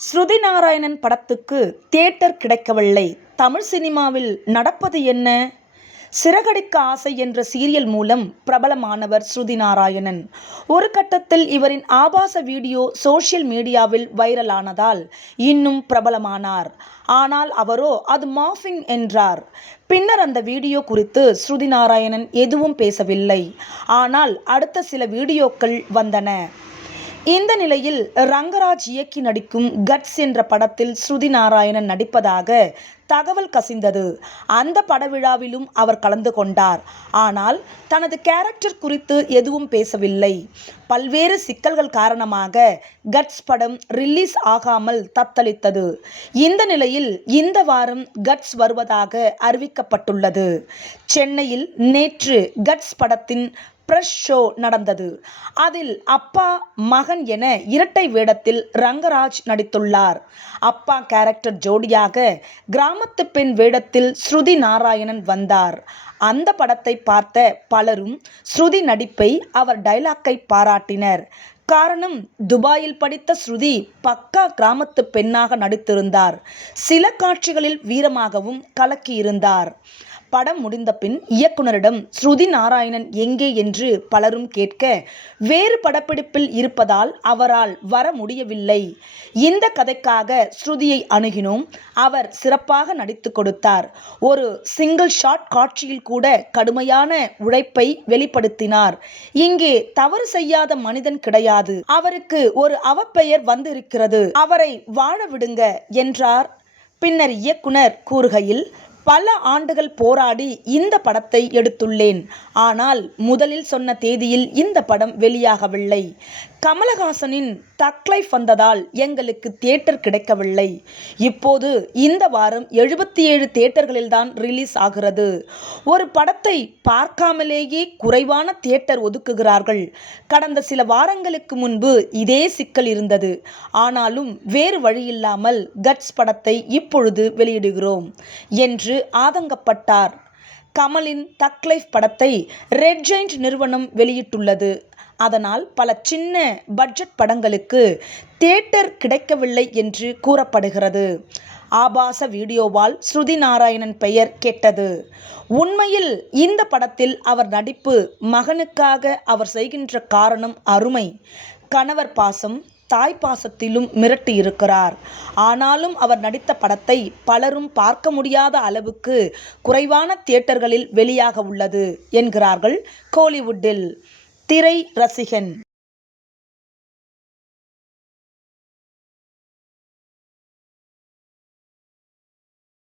ஸ்ருதி நாராயணன் படத்துக்கு தியேட்டர் கிடைக்கவில்லை. தமிழ் சினிமாவில் நடப்பது என்ன? சிறகடிக்க ஆசை என்ற சீரியல் மூலம் பிரபலமானவர் ஸ்ருதி நாராயணன் ஒரு கட்டத்தில் இவரின் ஆபாச வீடியோ சோஷியல் மீடியாவில் வைரலானதால் இன்னும் பிரபலமானார். ஆனால் அவரோ அது மாஃபிங் என்றார். பின்னர் அந்த வீடியோ குறித்து ஸ்ருதி நாராயணன் எதுவும் பேசவில்லை. ஆனால் அடுத்த சில வீடியோக்கள் வந்தன. இந்த நிலையில் ரங்கராஜ் இயக்கி நடிக்கும் கட்ஸ் என்ற படத்தில் ஸ்ருதி நாராயணன் நடிப்பதாக தகவல் கசிந்தது. அந்த படவிழாவிலும் அவர் கலந்து கொண்டார். ஆனால் தனது கேரக்டர் குறித்து எதுவும் பேசவில்லை. பல்வேறு சிக்கல்கள் காரணமாக கட்ஸ் படம் ரிலீஸ் ஆகாமல் தத்தளித்தது. இந்த நிலையில் இந்த வாரம் கட்ஸ் வருவதாக அறிவிக்கப்பட்டுள்ளது. சென்னையில் நேற்று கட்ஸ் படத்தின் பிரஸ் ஷோ நடந்தது. அதில் அப்பா மகன் என இரட்டை வேடத்தில் ரங்கராஜ் நடித்துள்ளார். அப்பா கேரக்டர் ஜோடியாக கிராமத்து பெண் வேடத்தில் ஸ்ருதி நாராயணன் வந்தார். அந்த படத்தை பார்த்த பலரும் ஸ்ருதி நடிப்பை அவர் டைலாக்கை பாராட்டினர். காரணம் துபாயில் படித்த ஸ்ருதி பக்கா கிராமத்து பெண்ணாக நடித்திருந்தார். சில காட்சிகளில் வீரமாகவும் கலக்கியிருந்தார். படம் முடிந்த பின் இயக்குனரிடம் ஸ்ருதி நாராயணன் எங்கே? என்று பலரும் கேட்க வேறு படப்பிடிப்பில் இருப்பதால் அவரால் வர முடியவில்லை. இந்த கதைக்காக ஸ்ருதியை அணுகினோம். அவர் சிறப்பாக நடித்து கொடுத்தார். ஒரு சிங்கிள் ஷாட் காட்சியில் கூட கடுமையான உழைப்பை வெளிப்படுத்தினார். இங்கே தவறு செய்யாத மனிதன் கிடையாது. அவருக்கு ஒரு அவப்பெயர் வந்திருக்கிறது. அவரை வாழ விடுங்க என்றார். பின்னர் இயக்குனர் கூறுகையில் பல ஆண்டுகள் போராடி இந்த படத்தை எடுத்துள்ளேன். ஆனால் முதலில் சொன்ன தேதியில் இந்த படம் வெளியாகவில்லை. கமலஹாசனின் தக்லைஃப் வந்ததால் எங்களுக்கு தியேட்டர் கிடைக்கவில்லை. இப்போது இந்த வாரம் எழுபத்தி ஏழு தியேட்டர்களில்தான் ரிலீஸ் ஆகிறது. ஒரு படத்தை பார்க்காமலேயே குறைவான தியேட்டர் ஒதுக்குகிறார்கள். கடந்த சில வாரங்களுக்கு முன்பு இதே சிக்கல் இருந்தது. ஆனாலும் வேறு வழியில்லாமல் கட்ஸ் படத்தை இப்பொழுது வெளியிடுகிறோம். என்று ஆதங்கப்பட்டார். கமலின் தக் லைஃப் படத்தை ரெட் ஜெயிண்ட் நிறுவனம் வெளியிட்டுள்ளது. அதனால் பல சின்ன பட்ஜெட் படங்களுக்கு தியேட்டர் கிடைக்கவில்லை என்று கூறப்படுகிறது. ஆபாச வீடியோவால் ஸ்ருதி நாராயணன் பெயர் கெட்டது. உண்மையில் இந்த படத்தில் அவர் நடிப்பு மகனுக்காக அவர் செய்கின்ற காரணம் அருமை. கணவர் பாசம் தாய் பாசத்திலும் மிரட்டி இருக்கிறார். ஆனாலும் அவர் நடித்த படத்தை பலரும் பார்க்க முடியாத அளவுக்கு குறைவான தியேட்டர்களில் வெளியாக உள்ளது என்கிறார்கள் கோலிவுட்டில் திரை ரசிகன்.